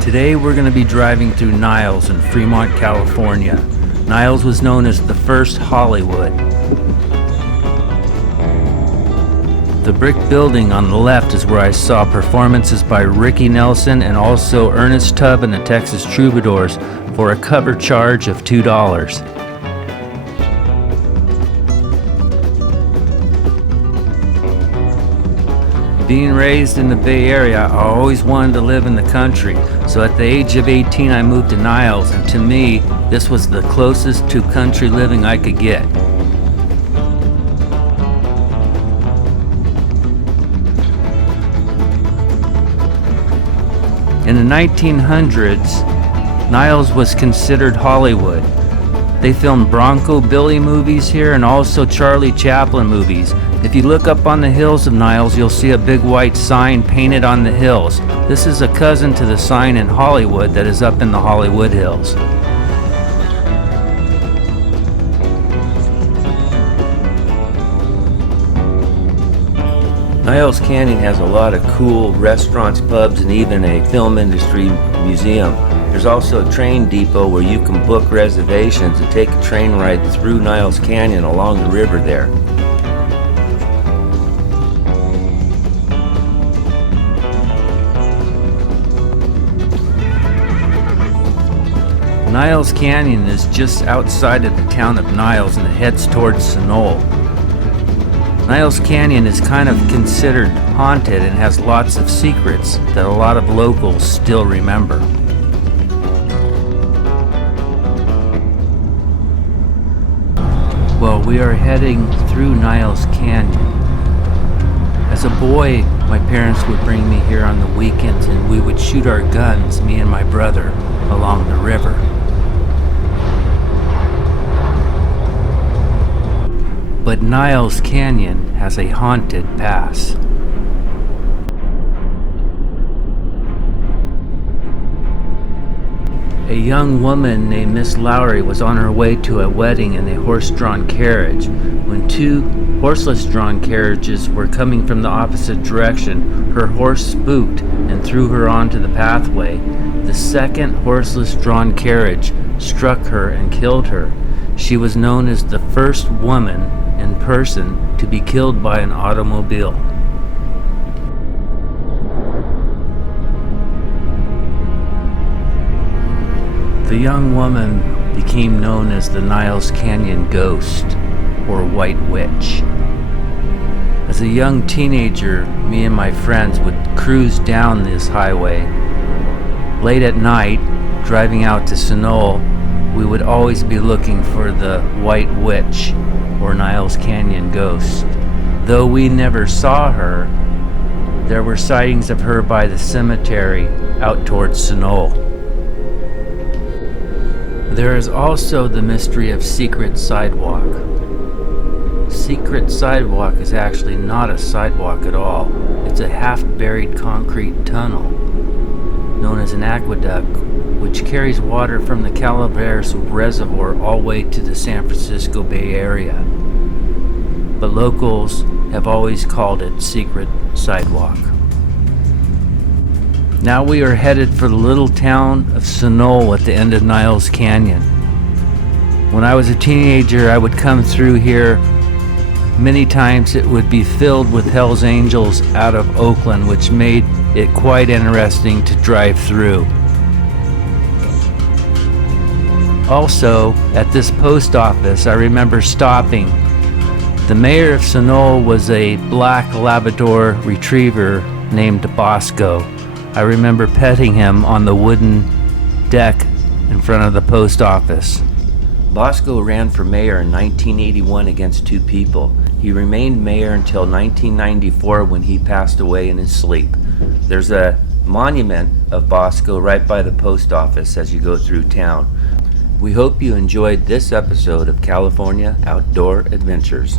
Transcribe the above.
Today we're going to be driving through Niles in Fremont, California. Niles was known as the first Hollywood. The brick building on the left is where I saw performances by Ricky Nelson and also Ernest Tubb and the Texas Troubadours for a cover charge of $2. Being raised in the Bay Area, I always wanted to live in the country. So at the age of 18, I moved to Niles, and to me, this was the closest to country living I could get. In the 1900s, Niles was considered Hollywood. They filmed Bronco Billy movies here and also Charlie Chaplin movies. If you look up on the hills of Niles, you'll see a big white sign painted on the hills. This is a cousin to the sign in Hollywood that is up in the Hollywood Hills. Niles Canyon has a lot of cool restaurants, pubs, and even a film industry museum. There's also a train depot where you can book reservations and take a train ride through Niles Canyon along the river there. Niles Canyon is just outside of the town of Niles and it heads towards Sunol. Niles Canyon is kind of considered haunted and has lots of secrets that a lot of locals still remember. Well, we are heading through Niles Canyon. As a boy, my parents would bring me here on the weekends and we would shoot our guns, me and my brother, along the river. But Niles Canyon has a haunted past. A young woman named Miss Lowry was on her way to a wedding in a horse-drawn carriage. When two horseless-drawn carriages were coming from the opposite direction, her horse spooked and threw her onto the pathway. The second horseless-drawn carriage struck her and killed her. She was known as the first woman in person to be killed by an automobile. The young woman became known as the Niles Canyon Ghost, or White Witch. As a young teenager, me and my friends would cruise down this highway. Late at night, driving out to Sunol, we would always be looking for the White Witch, or Niles Canyon Ghost. Though we never saw her, there were sightings of her by the cemetery out towards Sunol. There is also the mystery of Secret Sidewalk. Secret Sidewalk is actually not a sidewalk at all. It's a half-buried concrete tunnel known as an aqueduct, which carries water from the Calaveras Reservoir all the way to the San Francisco Bay Area. But locals have always called it Secret Sidewalk. Now we are headed for the little town of Sunol at the end of Niles Canyon. When I was a teenager, I would come through here. Many times it would be filled with Hell's Angels out of Oakland, which made it quite interesting to drive through. Also, at this post office, I remember stopping. The mayor of Sunol was a black Labrador retriever named Bosco. I remember petting him on the wooden deck in front of the post office. Bosco ran for mayor in 1981 against two people. He remained mayor until 1994 when he passed away in his sleep. There's a monument of Bosco right by the post office as you go through town. We hope you enjoyed this episode of California Outdoor Adventures.